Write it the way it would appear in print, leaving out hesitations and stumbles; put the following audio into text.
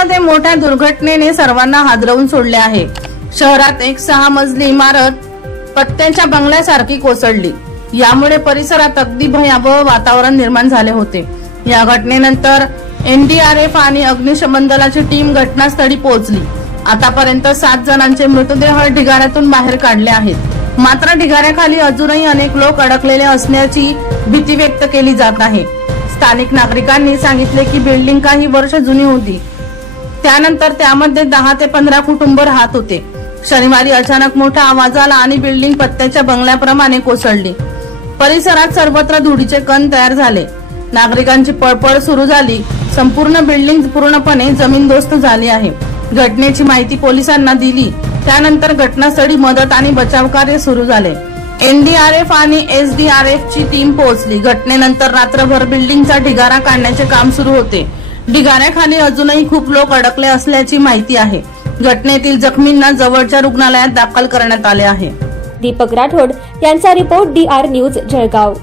जळगावमध्ये मोठ्या दुर्घटनेने सर्वांना हादरवून सोडले आहे। शहरात एक 6 मजली इमारत पत्त्याच्या बंगल्यासारखी कोसळली। यामुळे परिसरात अगदी भयावह वातावरण निर्माण झाले होते। या घटनेनंतर एनडीआरएफ आणि अग्निशमन दलाची टीम घटनास्थळी पोहोचली। आतापर्यंत 7 जणांचे मृतदेह ढिगाऱ्यातून बाहेर काढले आहेत। मात्र ढिगाऱ्याखाली अजूनही अनेक लोक अडकलेले असण्याची भीती व्यक्त केली जात आहे। स्थानिक नागरिकांनी सांगितले की बिल्डिंग काही वर्ष जुनी होती, त्यानंतर त्यामध्ये 10 ते 15 कुटुंब राहत होते। शनिवारी अचानक मोठा आवाज आला आणि बिल्डिंग पत्त्याच्या बंगल्याप्रमाणे कोसळली। परिसरात सर्वत्र धुळीचे कण तयार झाले। नागरिकांची पळपळ सुरू झाली। संपूर्ण बिल्डिंग पूर्णपणे जमीनदोस्त झाली आहे। घटनेची माहिती पोलिसांना दिली, त्यानंतर घटनास्थळी मदत आणि बचाव कार्य सुरू झाले। एनडीआरएफ आणि एसडीआरएफ ची टीम पोहोचली। घटनेनंतर रात्रभर बिल्डिंगचा ढिगारा काढण्याचे काम सुरू होते। ढिगाऱ्याखाली अजूनही खूप लोक अडकले असल्याची माहिती आहे। घटनेतील जखमींना जवळच्या रुग्णालयात दाखल करण्यात आले आहे। दीपक राठोड यांचा रिपोर्ट DR न्यूज जळगाव।